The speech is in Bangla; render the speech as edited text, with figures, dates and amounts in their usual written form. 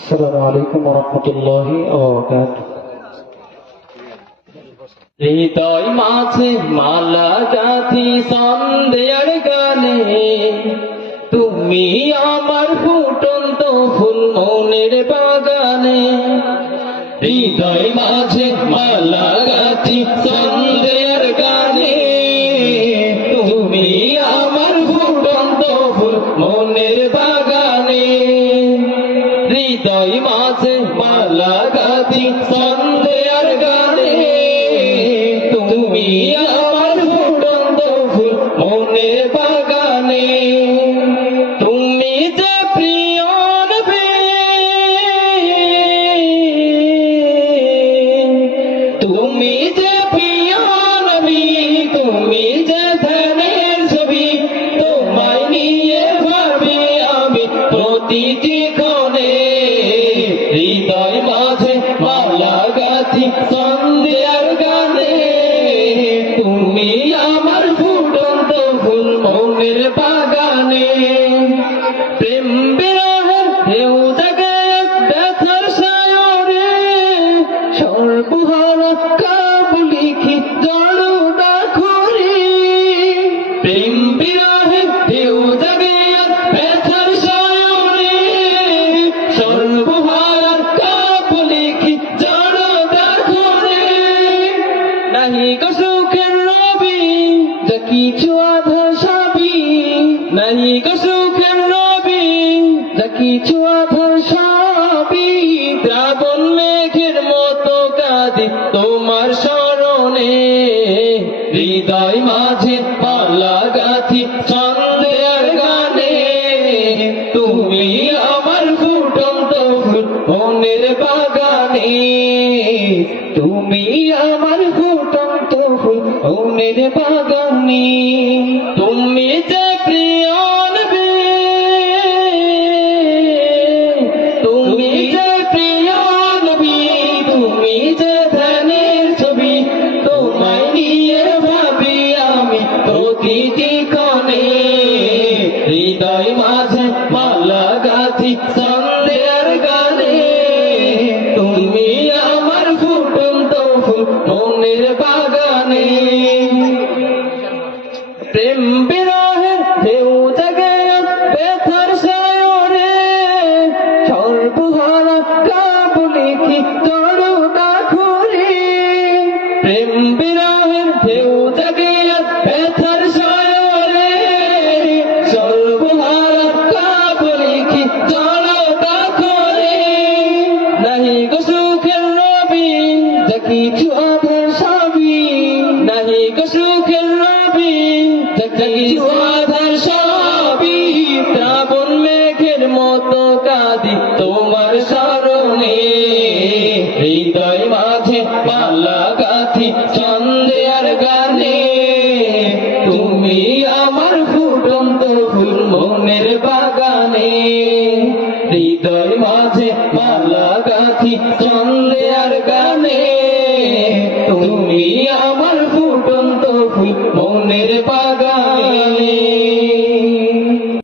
السلام عليكم ورحمة الله وبركاته. হৃদয় মাঝে মালা গাথি সন্ধ্যার গানে, তুমি আমার ফুটন্ত ফুল মনের বাগানে। হৃদয় মাঝে মালা গাথি সন্ধ্যার গানে, তুমি আমার ফুটন্ত ফুল মনের বাগানে। হৃদয় মাঝে মালা গাথি সন্ধ্যার গানে, তুমি আমার ফুটন্ত ফুল মনের বাগানে। তুমি যে প্রিয় নবী, তুমি যে প্রিয় নবী, তুমি যে ধ্যানের ছবি, তোমায় নিয়ে ভাবি আমি প্রতিটি ক্ষণে। হৃদয় মাঝে মালা গাথি সন্ধ্যার গানে, তুমি আমার ফুটন্ত ফুল মনের বাগানে। প্রেম বিরহের ঢেউ জাগে ব্যথার সায়রে, সর্বহারা কাবুলিখি জড়তা করে। প্রেম বিরহের ঢেউ জাগে ব্যথার সায়রে, সর্বহারা কাবুলিখি জড়তা করে। নাহি গো সুখের রবি যা কিছু আধা সবই, নাহি গো সুখের রবি যা কিছু আধা সবই। শ্রাবণ মেঘের মতো কাঁদি তোমার স্মরণে। হৃদয় মাঝে মালা গাথি সন্ধ্যার গানে, তুমি আমার ফুটন্ত ফুল মনের বাগানে। তুমি আমার ফুটন্ত ফুল মনের বাগানে। তুমি যে প্রিয় নবী, তুমি যে প্রিয় নবী, তুমি যে ধ্যানের ছবি, তোমায় নিয়ে ভাবি আমি প্রতিটি ক্ষণে। হৃদয় মাঝে মালা গাথি সন্ধ্যার গানে, তুমি আমার ফুটন্ত ফুল মনের বাগানে। প্রেম বিরহের ঢেউ জাগে ব্যথার সায়রে, সর্বহারা কাবুলিখি জড়তা করে। প্রেম বিরহের ঢেউ জাগে ব্যথার সায়রে, সর্বহারা কাবুলিখি জড়তা করে। নাহি গো সুখের রবি যা কিছু আধার সবই, নাহি গো সুখের রবি যা কিছু আধার সবই। শ্রাবণ মেঘের মতো কাঁদি তোমার স্মরণে। হৃদয় মাঝে মালা গাথি সন্ধ্যার গানে, তুমি আমার ফুটন্ত ফুল মনের বাগানে। হৃদয় মাঝে মালা গাথি